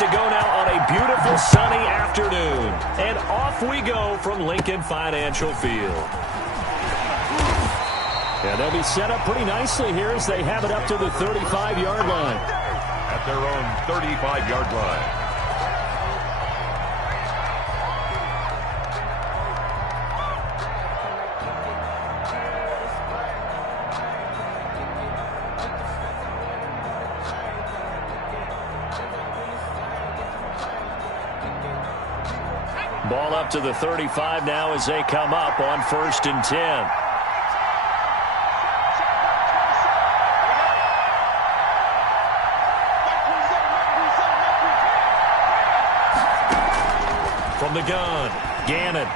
to go now on a beautiful sunny afternoon. And off we go from Lincoln Financial Field. And they'll be set up pretty nicely here as they have it up to the 35-yard line. At their own 35-yard line. Ball up to the 35 now as they come up on 1st and 10. From the gun, Gannon.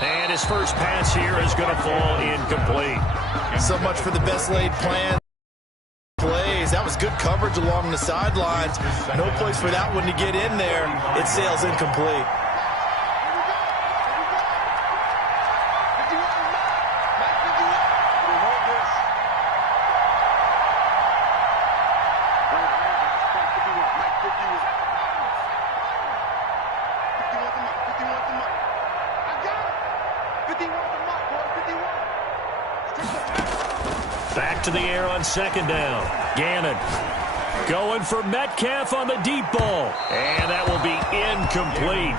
And his first pass here is going to fall incomplete. So much for the best laid plan. That was good coverage along the sidelines. No place for that one to get in there. It sails incomplete. Back to the air on 2nd down. Gannon going for Metcalf on the deep ball. And that will be incomplete.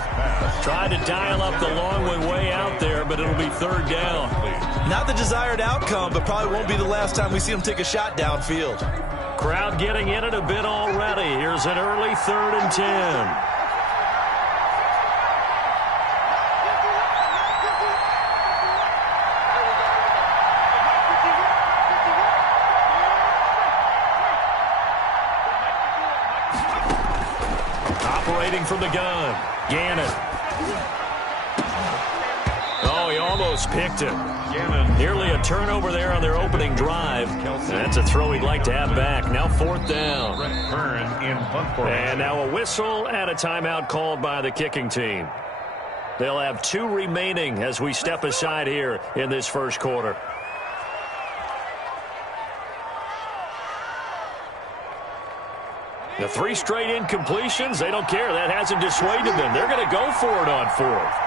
Tried to dial up the long way out there, but it'll be 3rd down. Not the desired outcome, but probably won't be the last time we see him take a shot downfield. Crowd getting in it a bit already. Here's an early 3rd and 10. From the gun, Gannon. Oh, he almost picked him. Nearly a turnover there on their opening drive. That's a throw he'd like to have back. Now 4th down. And now a whistle and a timeout called by the kicking team. They'll have 2 remaining as we step aside here in this first quarter. The 3 straight incompletions, they don't care. That hasn't dissuaded them. They're going to go for it on 4th.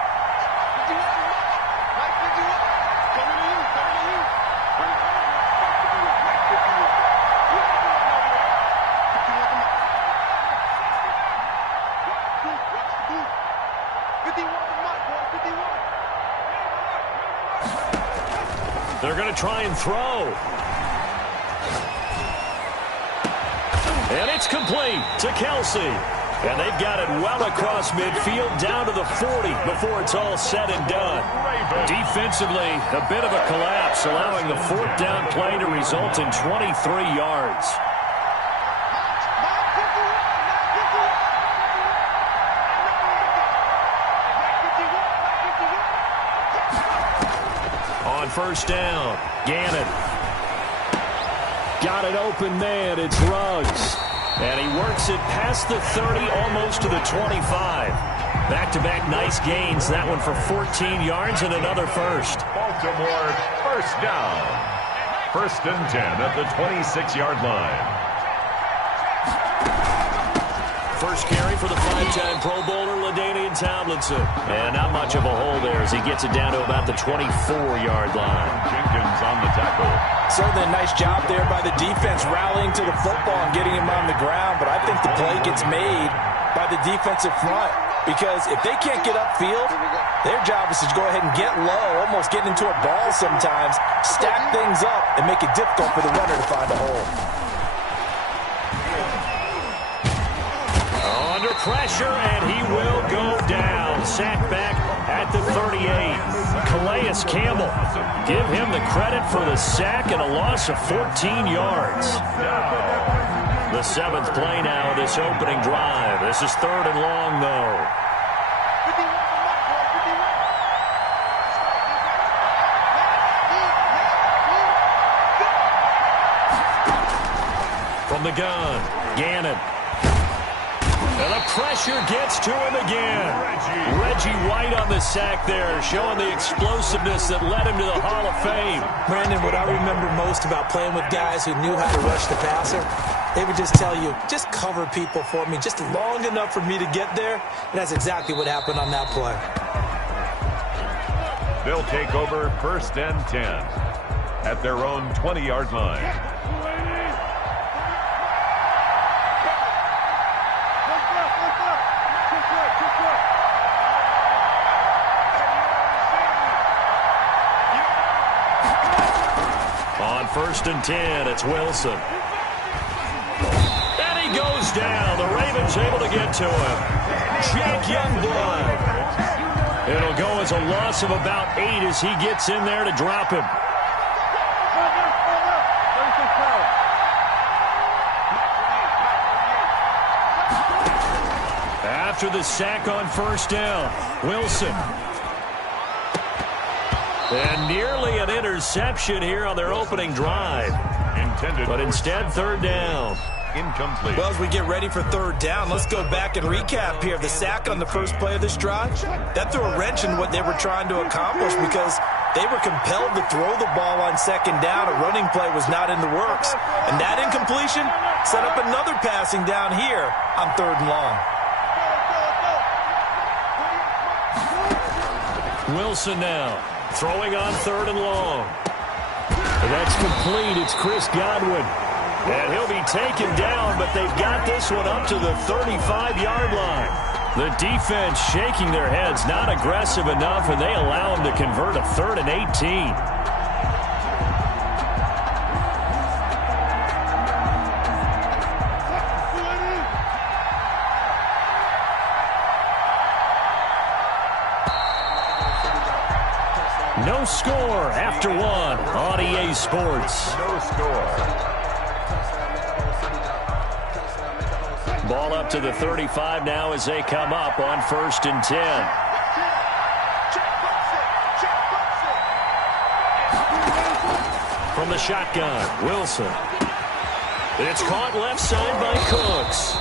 They're going to try and throw. And it's complete to Kelsey. And they've got it well across midfield down to the 40 before it's all said and done. Defensively, a bit of a collapse, allowing the 4th down play to result in 23 yards. On 1st down, Gannon. Got an open man. It's Ruggs. And he works it past the 30, almost to the 25. Back-to-back nice gains. That one for 14 yards and another first. Baltimore 1st down. 1st and 10 at the 26-yard line. First carry for the 5-time Pro Bowler, LaDainian Tomlinson. And not much of a hole there as he gets it down to about the 24-yard line. Jenkins on the tackle. Certainly a nice job there by the defense rallying to the football and getting him on the ground. But I think the play gets made by the defensive front. Because if they can't get upfield, their job is to go ahead and get low, almost get into a ball sometimes, stack things up, and make it difficult for the runner to find a hole. Under pressure, and he will go down. Sacked back at the 38. Calais Campbell, give him the credit for the sack and a loss of 14 yards. The 7th play now of this opening drive. This is 3rd and long, though. From the gun, Gannon. And the pressure gets to him again. Reggie White on the sack there, showing the explosiveness that led him to the Hall of Fame. Brandon, what I remember most about playing with guys who knew how to rush the passer they would just tell you, just cover people for me, just long enough for me to get there. And that's exactly what happened on that play. They'll take over 1st and 10 at their own 20-yard line. On 1st and 10, it's Wilson. And he goes down. The Ravens able to get to him. Jack Youngblood. It'll go as a loss of about 8 as he gets in there to drop him. After the sack on 1st down, Wilson. And nearly an interception here on their opening drive. But instead, 3rd down. Incomplete. Well, as we get ready for 3rd down, let's go back and recap here. The sack on the first play of this drive, that threw a wrench in what they were trying to accomplish because they were compelled to throw the ball on 2nd down. A running play was not in the works. And that incompletion set up another passing down here on 3rd and long. Wilson now. Throwing on 3rd and long. And that's complete. It's Chris Godwin. And he'll be taken down, but they've got this one up to the 35-yard line. The defense shaking their heads, not aggressive enough, and they allow him to convert a 3rd and 18. No score after 1 on EA Sports. No score. Ball up to the 35 now as they come up on 1st and 10. From the shotgun, Wilson. It's caught left side by Cooks.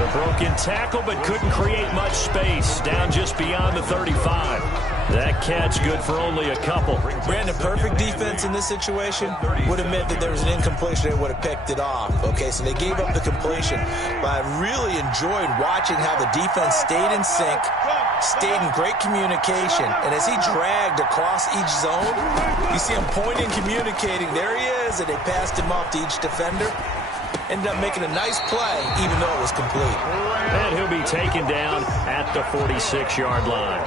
The broken tackle, but couldn't create much space. Down just beyond the 35. That catch good for only a couple. Brandon, perfect defense in this situation would have meant that there was an incompletion. They would have picked it off. Okay, so they gave up the completion. But I really enjoyed watching how the defense stayed in sync, stayed in great communication. And as he dragged across each zone, you see him pointing, communicating. There he is, and they passed him off to each defender. Ended up making a nice play, even though it was complete. And he'll be taken down at the 46-yard line.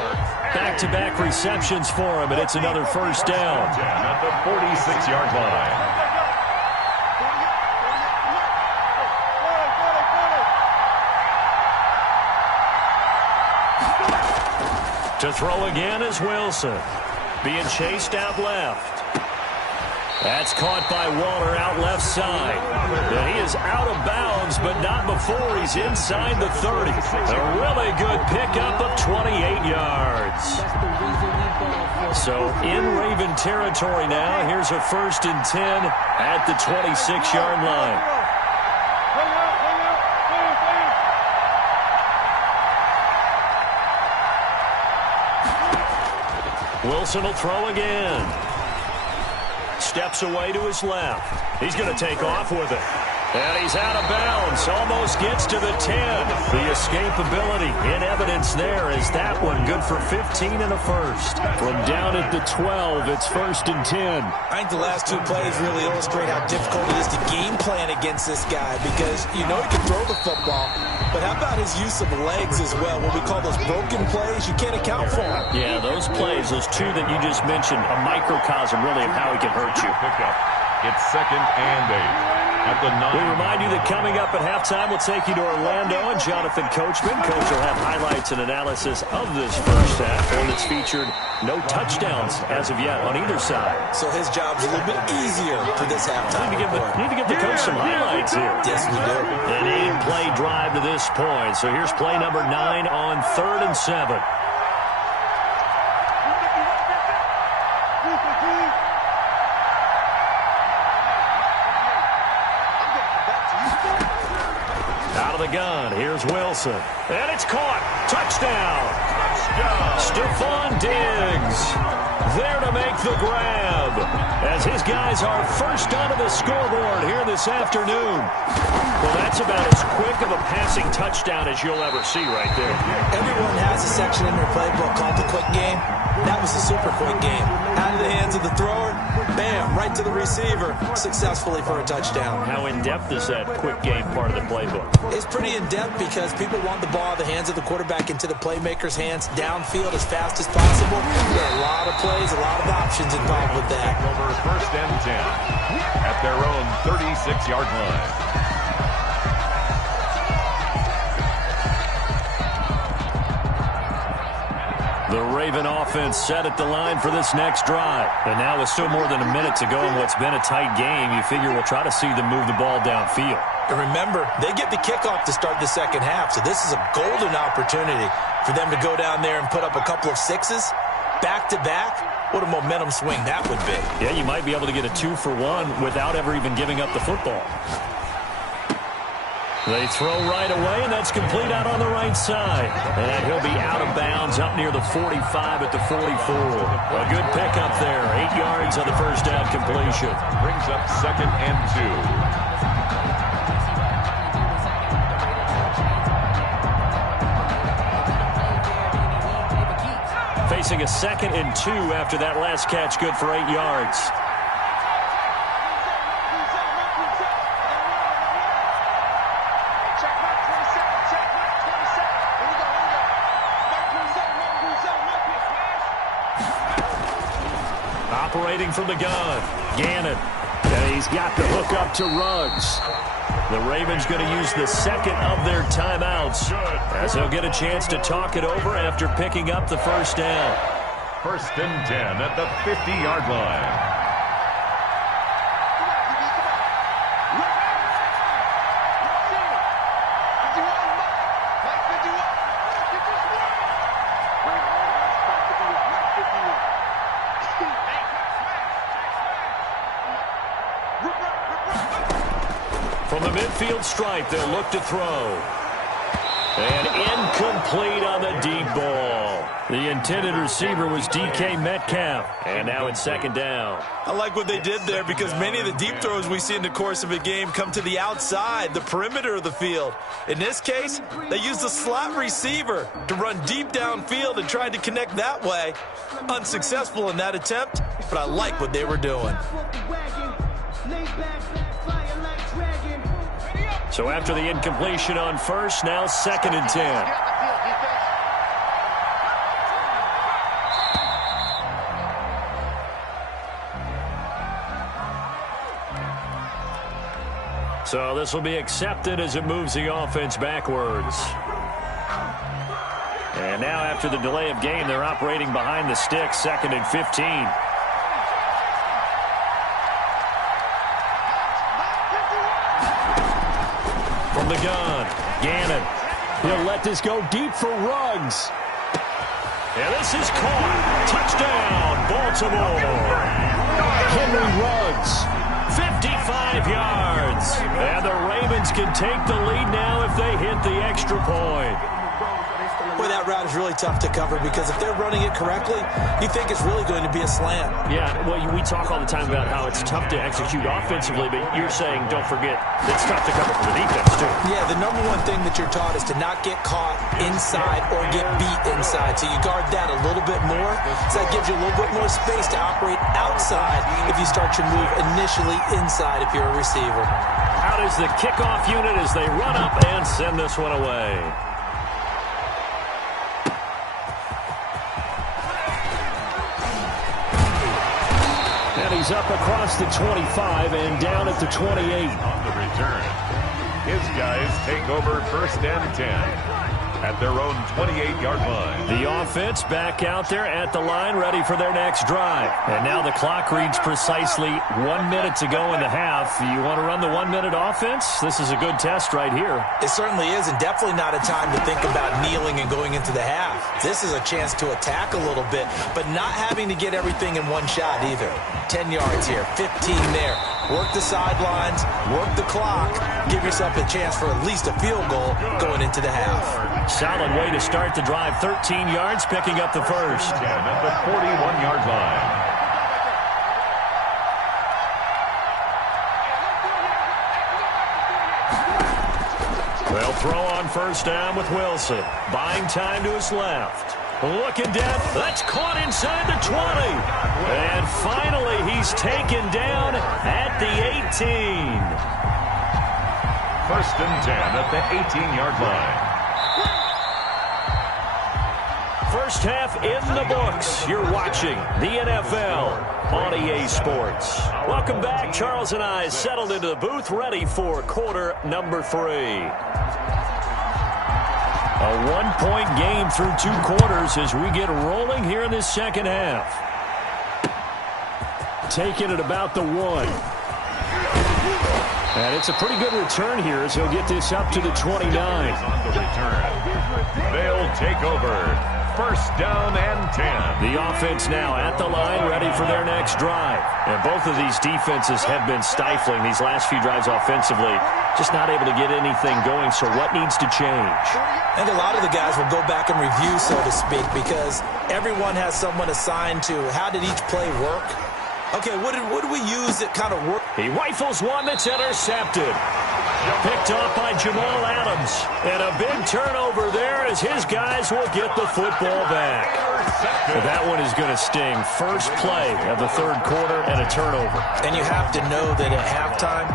Back-to-back receptions for him, and it's another 1st down. At the 46-yard line. To throw again is Wilson. Being chased out left. That's caught by Waller out left side. And he is out of bounds, but not before he's inside the 30. A really good pickup of 28 yards. So in Raven territory now, here's a 1st and 10 at the 26-yard line. Wilson will throw again. Steps away to his left. He's going to take off with it. And he's out of bounds. Almost gets to the 10. The escapability in evidence there is that one good for 15 and a 1st. From down at the 12, it's 1st and 10. I think the last 2 plays really illustrate how difficult it is to game plan against this guy because you know he can throw the football, but how about his use of legs as well? What we call those broken plays, you can't account for them. Yeah, those plays, those 2 that you just mentioned, a microcosm really of how he can hurt you. Pickup. It's 2nd and 8. At the 9. We remind you that coming up at halftime, we'll take you to Orlando and Jonathan Coachman. Coach will have highlights and analysis of this first half, one that's featured no touchdowns as of yet on either side. So his job's a little bit easier for this halftime. Need to give the coach some highlights here. Yes, we do. An 8-play drive to this point. So here's play number 9 on 3rd and 7. The gun. Here's Wilson. And it's caught. Touchdown. Stephon Diggs. there to make the grab, as his guys are first onto the scoreboard here this afternoon. Well, that's about as quick of a passing touchdown as you'll ever see right there. Everyone has a section in their playbook called the quick game. That was the super quick game. Out of the hands of the thrower, bam, right to the receiver, successfully for a touchdown. How in-depth is that quick game part of the playbook? It's pretty in-depth because people want the ball in the hands of the quarterback into the playmaker's hands downfield as fast as possible. There are a lot of plays, a lot of options involved with that. Over first and 10 at their own 36-yard line. The Raven offense set at the line for this next drive. And now with still more than a minute to go in what's been a tight game, you figure we'll try to see them move the ball downfield. And remember, they get the kickoff to start the second half, so this is a golden opportunity for them to go down there and put up a couple of sixes back-to-back. What a momentum swing that would be. Yeah, you might be able to get a 2-for-1 without ever even giving up the football. They throw right away, and that's complete out on the right side. And he'll be out of bounds up near the 45 at the 44. A good pickup there. 8 yards on the first down completion. Brings up second and 2. Facing a second and 2 after that last catch, good for 8 yards. Operating from the gun, Gannon. And he's got the hook up to Ruggs. The Ravens going to use the second of their timeouts as they'll get a chance to talk it over after picking up the first down. First and 10 at the 50-yard line. From the midfield stripe, they'll look to throw. And incomplete on the deep ball. The intended receiver was DK Metcalf. And now it's second down. I like what they did there because many of the deep throws we see in the course of a game come to the outside, the perimeter of the field. In this case, they used the slot receiver to run deep downfield and tried to connect that way. Unsuccessful in that attempt, but I like what they were doing. So after the incompletion on first, now second and 10. So this will be accepted as it moves the offense backwards. And now after the delay of game, they're operating behind the sticks, second and 15. From the gun, Gannon. He'll let this go deep for Ruggs. And this is caught. Touchdown, Baltimore. Henry Ruggs, 55 yards. And the Ravens can take the lead now if they hit the extra point. Boy, that route is really tough to cover because if they're running it correctly, you think it's really going to be a slant. Yeah, well, we talk all the time about how it's tough to execute offensively, but you're saying, don't forget, it's tough to cover for the defense, too. Yeah, the number one thing that you're taught is to not get caught inside or get beat inside. So you guard that a little bit more. So that gives you a little bit more space to operate outside if you start your move initially inside if you're a receiver. Out is the kickoff unit as they run up and send this one away. And he's up across the 25 and down at the 28. On the return, his guys take over first and 10 at their own 28-yard line. The offense back out there at the line, ready for their next drive. And now the clock reads precisely 1 minute to go in the half. You want to run the 1 minute offense? This is a good test right here. It certainly is, and definitely not a time to think about kneeling and going into the half. This is a chance to attack a little bit, but not having to get everything in one shot either. 10 yards here, 15 there. work the sidelines, work the clock, give yourself a chance for at least a field goal going into the half. Solid way to start the drive. 13 yards, picking up the first. 10 at the 41-yard line. They'll throw on first down with Wilson. Buying time to his left. Looking down. That's caught inside the 20. And finally, he's taken down at the 18. First and 10 at the 18-yard line. First half in the books. You're watching the NFL on EA Sports. Welcome back. Charles and I settled into the booth, ready for quarter number 3. A one-point game through 2 quarters as we get rolling here in this second half. Taking it about the 1. And it's a pretty good return here as he'll get this up to the 29. On the return. They'll take over. First down and 10. The offense now at the line, ready for their next drive. And both of these defenses have been stifling these last few drives offensively. Just not able to get anything going, so what needs to change? I think a lot of the guys will go back and review, so to speak, because everyone has someone assigned to how did each play work. Okay, what did we use that kind of worked? He rifles one that's intercepted. Picked off by Jamal Adams. And a big turnover there as his guys will get the football back. But that one is going to sting. First play of the third quarter and a turnover. And you have to know that at halftime,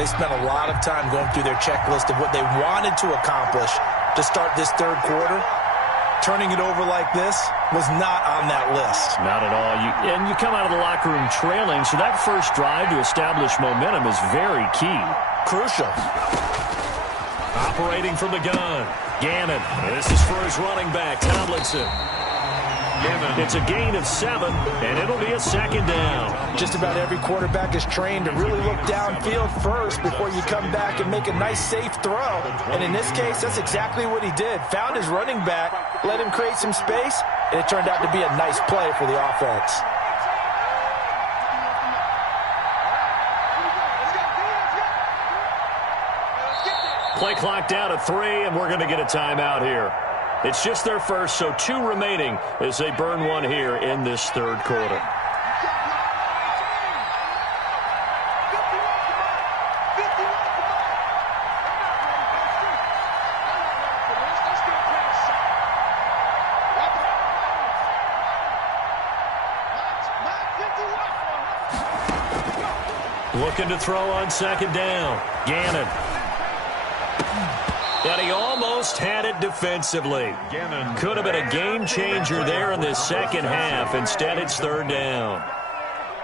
they spent a lot of time going through their checklist of what they wanted to accomplish to start this third quarter. Turning it over like this was not on that list. Not at all. And you come out of the locker room trailing, so that first drive to establish momentum is very key. Crucial. Operating from the gun. Gannon. This is for his running back, Tomlinson. It's a gain of 7, and it'll be a second down. Just about every quarterback is trained to really look downfield first before you come back and make a nice, safe throw. And in this case, that's exactly what he did. Found his running back, let him create some space, and it turned out to be a nice play for the offense. Play clock down to 3, and we're going to get a timeout here. It's just their first, so 2 remaining as they burn one here in this third quarter. Looking to throw on second down. Gannon. And he almost had it defensively. Could have been a game changer there in this second half. Instead, it's third down.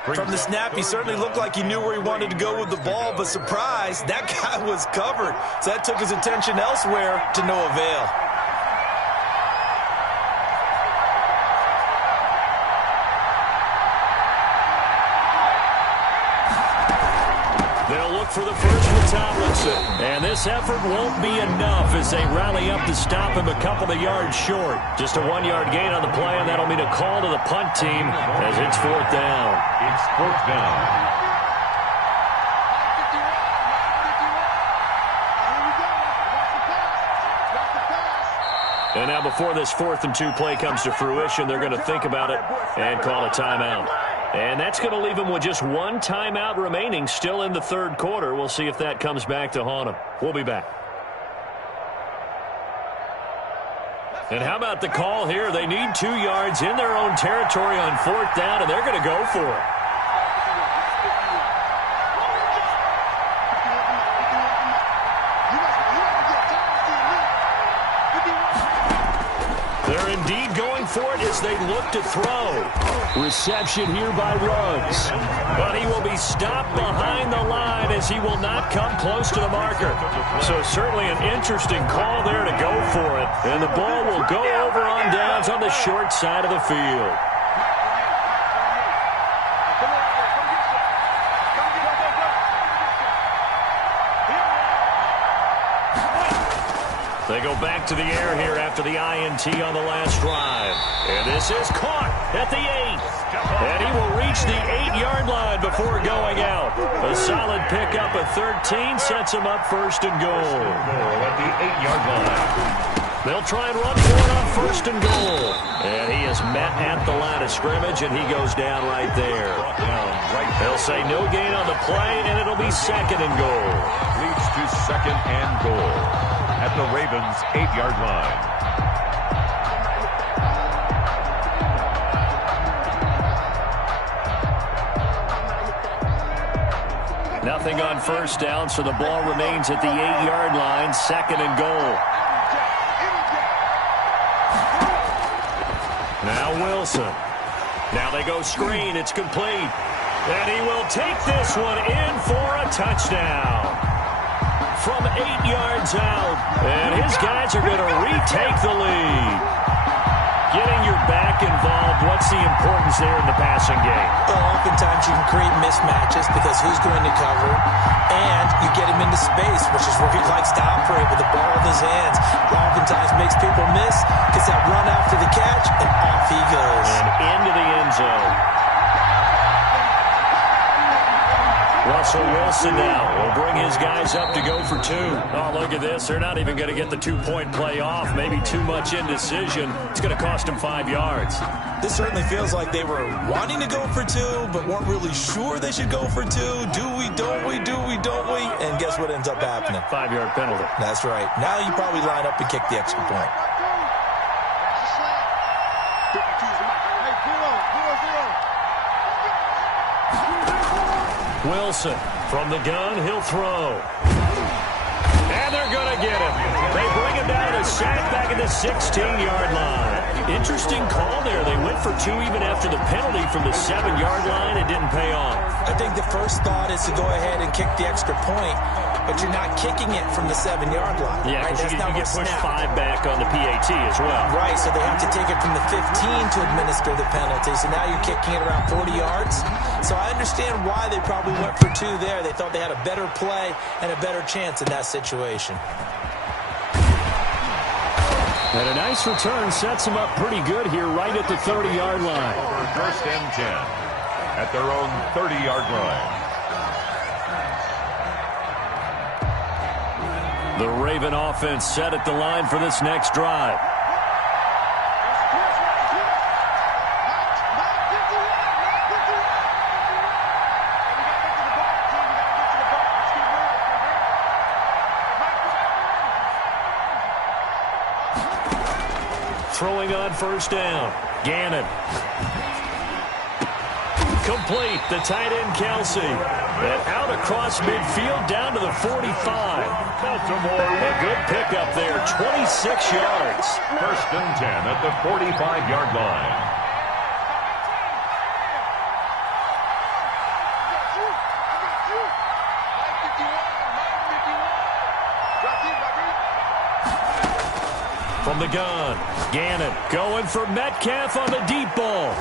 From the snap, he certainly looked like he knew where he wanted to go with the ball, but surprise, that guy was covered. So that took his attention elsewhere to no avail. They'll look for the first with Tomlinson. And this effort won't be enough as they rally up to stop him a couple of yards short. Just a 1-yard gain on the play, and that'll mean a call to the punt team as it's fourth down. It's fourth down. And now before this 4th and 2 play comes to fruition, they're going to think about it and call a timeout. And that's going to leave them with just 1 timeout remaining still in the third quarter. We'll see if that comes back to haunt them. We'll be back. And how about the call here? They need 2 yards in their own territory on 4th down, and they're going to go for it. They're indeed going for it as they look to throw. Reception here by Ruggs. But he will be stopped behind the line as he will not come close to the marker. So certainly an interesting call there to go for it. And the ball will go over on downs on the short side of the field. They go back to the air here after the INT on the last drive. And this is caught at the 8. And he will reach the 8-yard line before going out. A solid pickup of 13 sets him up first and goal. At the 8-yard line. They'll try and run for it on first and goal. And he is met at the line of scrimmage, and he goes down right there. They'll say no gain on the play, and it'll be second and goal. Leads to second and goal at the Ravens' 8-yard line. Nothing on first down, so the ball remains at the 8-yard line, second and goal. Now Wilson. Now they go screen. It's complete. And he will take this one in for a touchdown. From 8 yards out. And his guys are going to retake the lead. Getting your back involved, what's the importance there in the passing game? Well, oftentimes you can create mismatches because who's going to cover, and you get him into space, which is where he likes to operate with the ball in his hands. Oftentimes makes people miss, gets that run after the catch, and off he goes. And into the end zone. Russell Wilson now will bring his guys up to go for 2. Oh, look at this. They're not even going to get the 2-point play off. Maybe too much indecision. It's going to cost them 5 yards. This certainly feels like they were wanting to go for 2, but weren't really sure they should go for 2. Do we, don't we, do we, don't we? And guess what ends up happening? 5-yard penalty. That's right. Now you probably line up and kick the extra point. Wilson from the gun, he'll throw. And they're going to get him. They bring him down to sack back at the 16-yard line. Interesting call there. They went for 2 even after the penalty from the 7-yard line. It didn't pay off. I think the first thought is to go ahead and kick the extra point, but you're not kicking it from the 7-yard line. Yeah, right? because you get pushed 5 back on the PAT as well. Right, so they have to take it from the 15 to administer the penalty. So now you're kicking it around 40 yards. So I understand why they probably went for 2 there. They thought they had a better play and a better chance in that situation. And a nice return sets them up pretty good here right at the 30-yard line. First and 10 at their own 30-yard line. The Raven offense set at the line for this next drive. Throwing on first down. Gannon. Complete. The tight end, Kelsey. And out across midfield down to the 45. Baltimore. A good pickup there. 26 yards. First and 10 at the 45-yard line. From the gun, Gannon going for Metcalf on the deep ball.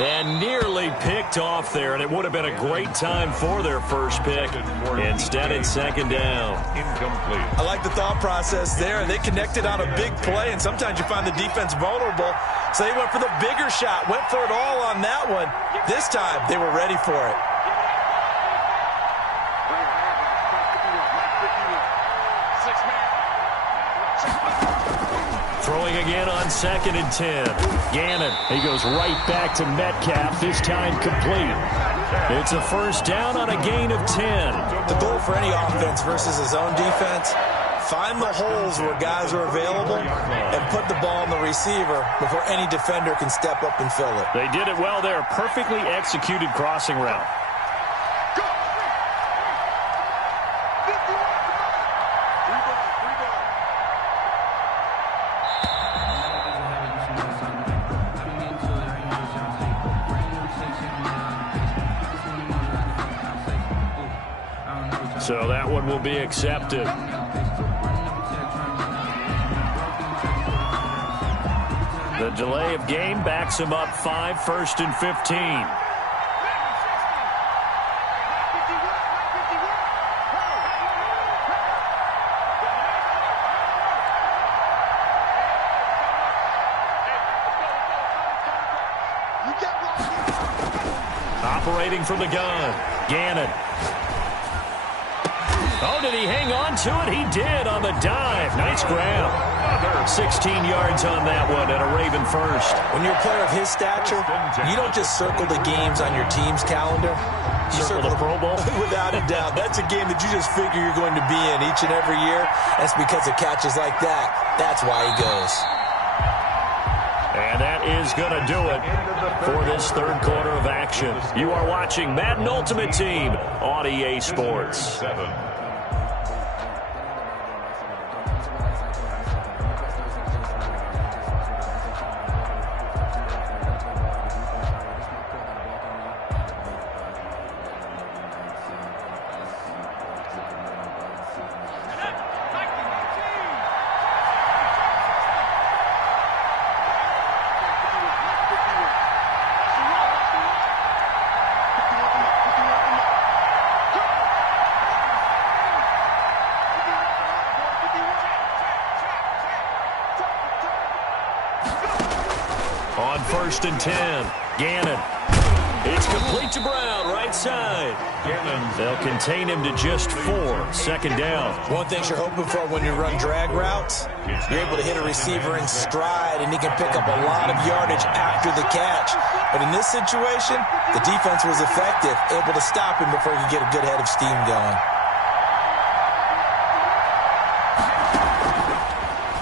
And nearly picked off there, and it would have been a great time for their first pick. Instead, it's second down. Incomplete. I like the thought process there. They connected on a big play, and sometimes you find the defense vulnerable. So they went for the bigger shot, went for it all on that one. This time, they were ready for it. Throwing again on second and 10. Gannon, he goes right back to Metcalf, this time complete. It's a first down on a gain of 10. The goal for any offense versus his own defense, find the holes where guys are available and put the ball on the receiver before any defender can step up and fill it. They did it well there. Perfectly executed crossing route. So that one will be accepted. The delay of game backs him up 5, first and 15. Operating from the gun, Gannon. Oh, did he hang on to it? He did on the dive. Nice grab. 16 yards on that one and a Raven first. When you're a player of his stature, you don't just circle the games on your team's calendar. You circle the Pro Bowl? Without a doubt. That's a game that you just figure you're going to be in each and every year. That's because of catches like that. That's why he goes. And that is going to do it for this third quarter of action. You are watching Madden Ultimate Team on EA Sports. On 1st and 10, Gannon. It's complete to Brown, right side. They'll contain him to just 4. Second down. One thing you're hoping for when you run drag routes, you're able to hit a receiver in stride, and he can pick up a lot of yardage after the catch. But in this situation, the defense was effective, able to stop him before he could get a good head of steam going.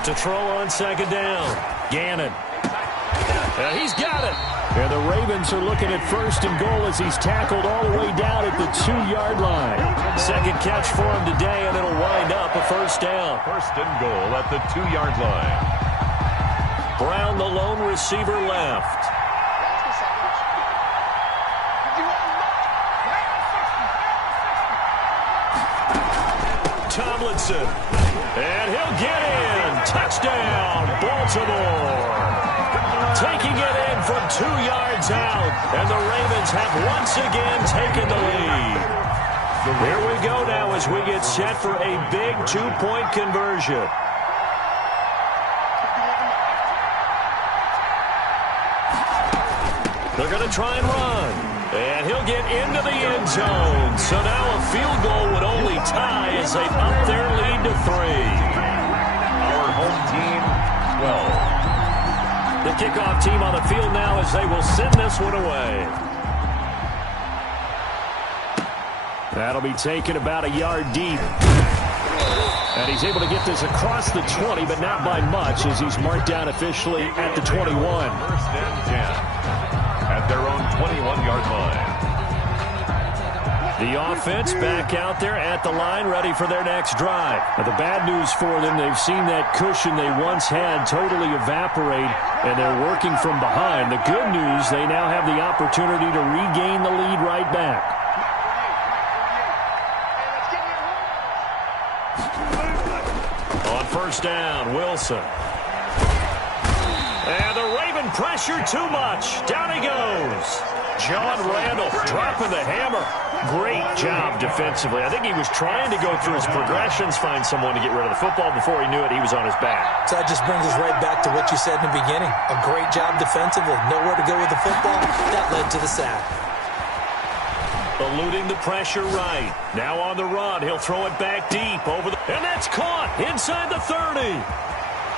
To throw on second down, Gannon. He's got it. And the Ravens are looking at 1st and goal as he's tackled all the way down at the 2-yard line. Second catch for him today, and it'll wind up a first down. 1st and goal at the 2-yard line. Brown, the lone receiver, left. Tomlinson. And he'll get in. Touchdown, Baltimore. Taking it in from 2 yards out. And the Ravens have once again taken the lead. Here we go now as we get set for a big 2-point conversion. They're going to try and run. And he'll get into the end zone. So now a field goal would only tie as they up their lead to 3. Our home team, 12. The kickoff team on the field now as they will send this one away. That'll be taken about a yard deep. And he's able to get this across the 20, but not by much as he's marked down officially at the 21. 1st and 10 at their own 21-yard line. The offense back out there at the line, ready for their next drive. Now, the bad news for them, they've seen that cushion they once had totally evaporate, and they're working from behind. The good news, they now have the opportunity to regain the lead right back. On 1st down, Wilson. And the Raven pressure too much. Down he goes. John Randall dropping the hammer. Great job defensively. I think he was trying to go through his progressions, find someone to get rid of the football. Before he knew it, he was on his back. So that just brings us right back to what you said in the beginning. A great job defensively. Nowhere to go with the football. That led to the sack. Eluding the pressure right. Now on the run. He'll throw it back deep over the... And that's caught inside the 30.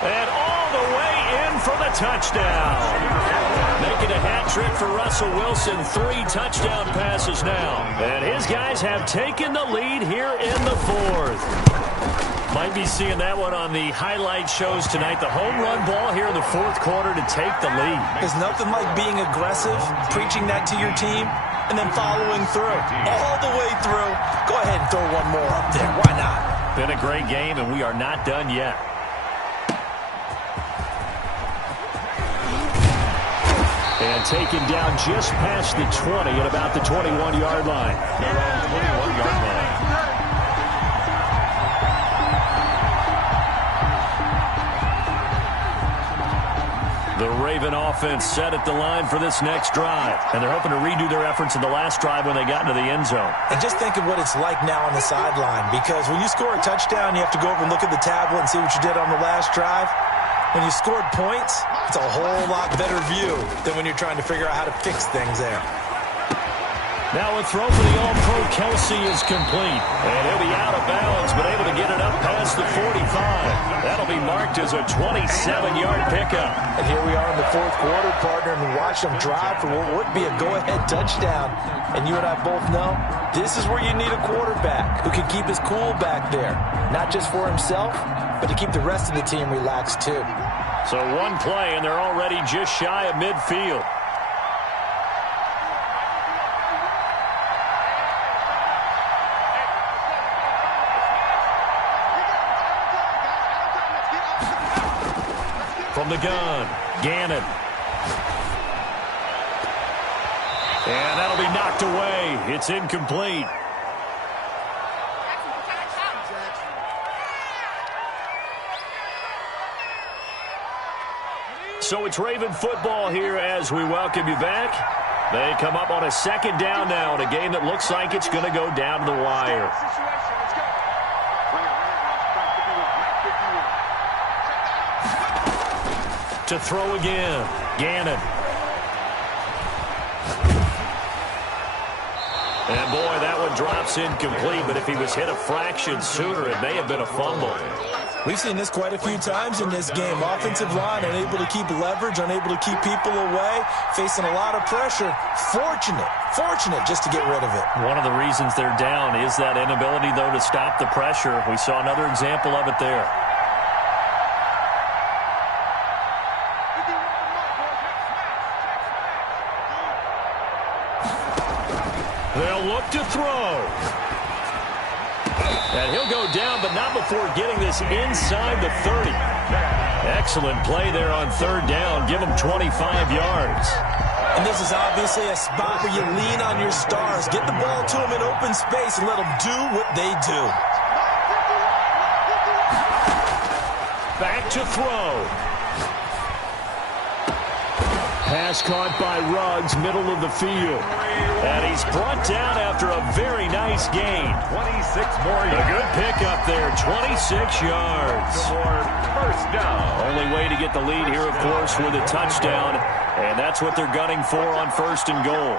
And all the way in for the touchdown. Making a hat trick for Russell Wilson. 3 touchdown passes now. And his guys have taken the lead here in the 4th. Might be seeing that one on the highlight shows tonight. The home run ball here in the 4th quarter to take the lead. There's nothing like being aggressive, preaching that to your team, and then following through. All the way through. Go ahead and throw one more up there. Why not? Been a great game, and we are not done yet. And taken down just past the 20 at about the 21-yard line. 21-yard line. The Raven offense set at the line for this next drive. And they're hoping to redo their efforts in the last drive when they got into the end zone. And just think of what it's like now on the sideline. Because when you score a touchdown, you have to go over and look at the tablet and see what you did on the last drive. when you scored points, it's a whole lot better view than when you're trying to figure out how to fix things there. Now a throw for the All-Pro Kelsey is complete. And he'll be out of bounds, but able to get it up past the 45. That'll be marked as a 27-yard pickup. And here we are in the fourth quarter, partner, and we watch them drive for what would be a go-ahead touchdown. And you and I both know this is where you need a quarterback who can keep his cool back there. Not just for himself, but to keep the rest of the team relaxed too. So one play, and they're already just shy of midfield. From the gun, Gannon. And that'll be knocked away. It's incomplete. So it's Raven football here as we welcome you back. They come up on a second down now in a game that looks like it's going to go down to the wire. To throw again, Gannon. And boy, that one drops incomplete, but if he was hit a fraction sooner, it may have been a fumble. We've seen this quite a few times in this game. Offensive line unable to keep leverage, unable to keep people away, facing a lot of pressure. Fortunate just to get rid of it. One of the reasons they're down is that inability, though, to stop the pressure. We saw another example of it there. They'll look to throw. And he'll go down, but not before getting this inside the 30. Excellent play there on third down. Give him 25 yards. And this is obviously a spot where you lean on your stars. Get the ball to them in open space and let them do what they do. Back to throw. Pass caught by Ruggs, middle of the field. And he's brought down after a very nice gain. 26 more yards. A good pickup there, 26 yards. First down. Only way to get the lead here, of course, with a touchdown. And that's what they're gunning for on first and goal.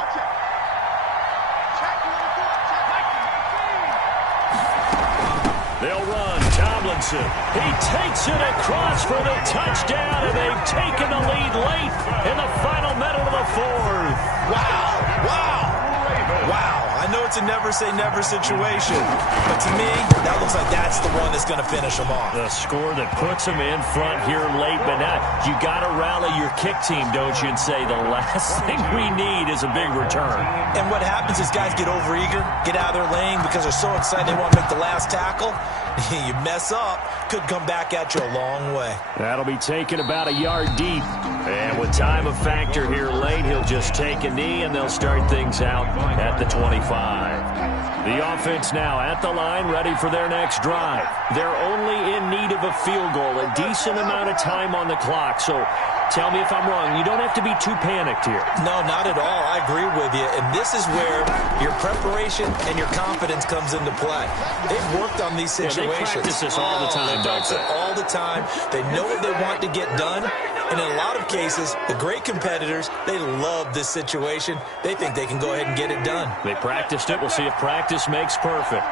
They'll run. Tomlinson. He takes it across for the touchdown, and they've taken the lead late in the final minute of the fourth. Wow. I know it's a never-say-never situation, but to me, that looks like that's the one that's going to finish them off. The score that puts them in front here late, but now you got to rally your kick team, don't you, and say the last thing we need is a big return. And what happens is guys get overeager, get out of their lane because they're so excited they want to make the last tackle. You mess up, could come back at you a long way. That'll be taken about a yard deep. And with time a factor here late, he'll just take a knee, and they'll start things out at the 25. The offense now at the line, ready for their next drive. They're only in need of a field goal, a decent amount of time on the clock. So tell me if I'm wrong. You don't have to be too panicked here. No, not at all. I agree with you. And this is where your preparation and your confidence comes into play. They've worked on these situations. Yeah, they practice this all the time, don't they? All the time. They know what they want to get done. And in a lot of cases, the great competitors, they love this situation. They think they can go ahead and get it done. They practiced it. We'll see if practice makes perfect.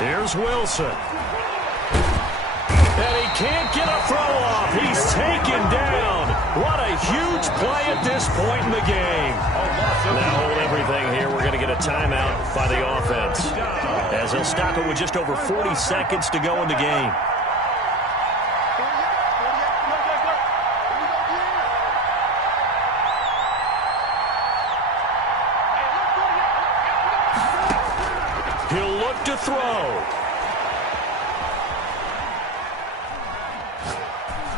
Here's Wilson. And he can't get a throw off. He's taken down. What a huge play at this point in the game. Now hold everything here. We're going to get a timeout by the offense, as he'll stop it with just over 40 seconds to go in the game. He'll look to throw.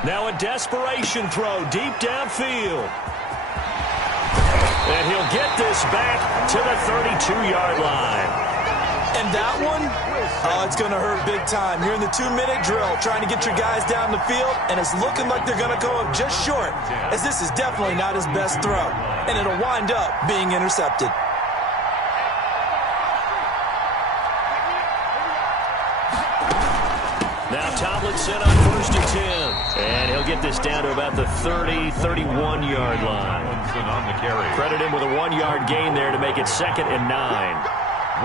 Now a desperation throw deep downfield. And he'll get this back to the 32-yard line. And that one, it's going to hurt big time. You're in the 2-minute drill trying to get your guys down the field, and it's looking like they're going to go up just short, as this is definitely not his best throw. And it'll wind up being intercepted. Tomlinson on 1st and 10. And he'll get this down to about the 30, 31-yard line. Tomlinson on the carry. Credit him with a 1-yard gain there to make it 2nd and 9.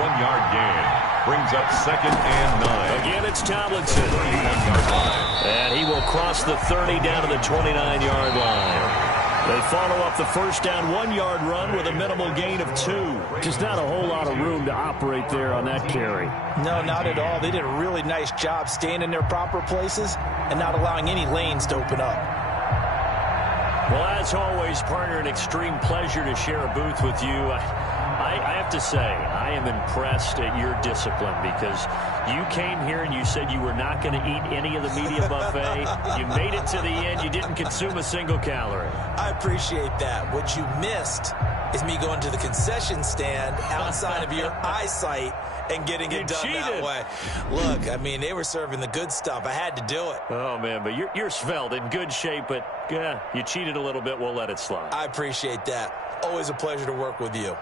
1-yard gain brings up 2nd and 9. Again, it's Tomlinson. 31-yard line. And he will cross the 30 down to the 29-yard line. They follow up the first down 1-yard run with a minimal gain of 2. Just not a whole lot of room to operate there on that carry. No, not at all. They did a really nice job staying in their proper places and not allowing any lanes to open up. Well, as always, partner, an extreme pleasure to share a booth with you. I have to say, I am impressed at your discipline because you came here and you said you were not going to eat any of the media buffet. You made it to the end. You didn't consume a single calorie. I appreciate that. What you missed is me going to the concession stand outside of your eyesight and getting it done that way. Look, I mean, they were serving the good stuff. I had to do it. Oh, man, but you're svelte, in good shape, but yeah, you cheated a little bit. We'll let it slide. I appreciate that. Always a pleasure to work with you.